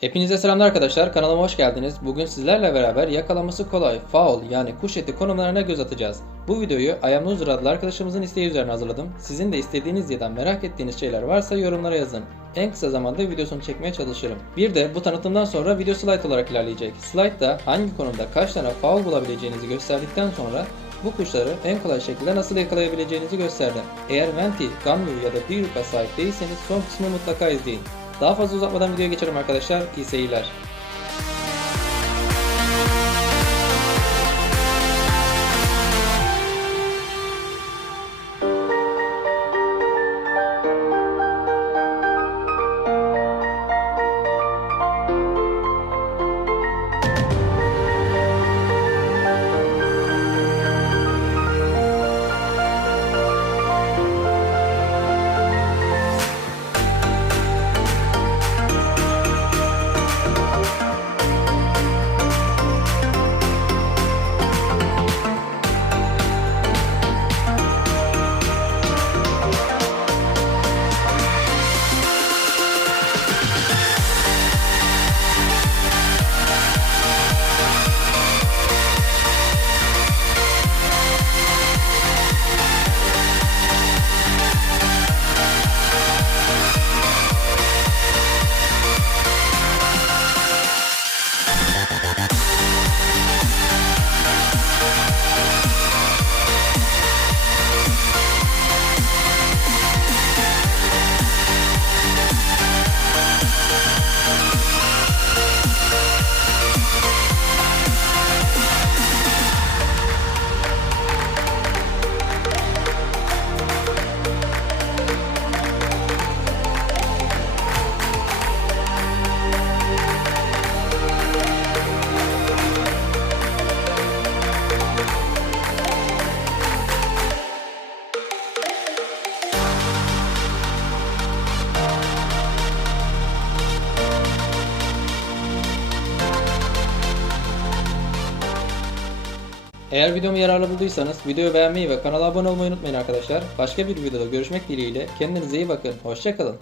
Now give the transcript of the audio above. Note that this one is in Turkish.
Hepinize selamlar arkadaşlar. Kanalıma hoş geldiniz. Bugün sizlerle beraber yakalaması kolay, foul yani kuş eti konumlarına göz atacağız. Bu videoyu Ayam Loser adlı arkadaşımızın isteği üzerine hazırladım. Sizin de istediğiniz ya da merak ettiğiniz şeyler varsa yorumlara yazın. En kısa zamanda videosunu çekmeye çalışırım. Bir de bu tanıtımdan sonra video slide olarak ilerleyecek. Slide'da hangi konumda kaç tane foul bulabileceğinizi gösterdikten sonra bu kuşları en kolay şekilde nasıl yakalayabileceğinizi gösterdim. Eğer Venti, Gunview ya da Beaver''a sahip değilseniz son kısmı mutlaka izleyin. Daha fazla uzatmadan videoya geçelim arkadaşlar. İyi seyirler. Eğer videomu yararlı bulduysanız videoyu beğenmeyi ve kanala abone olmayı unutmayın arkadaşlar. Başka bir videoda görüşmek dileğiyle. Kendinize iyi bakın. Hoşçakalın.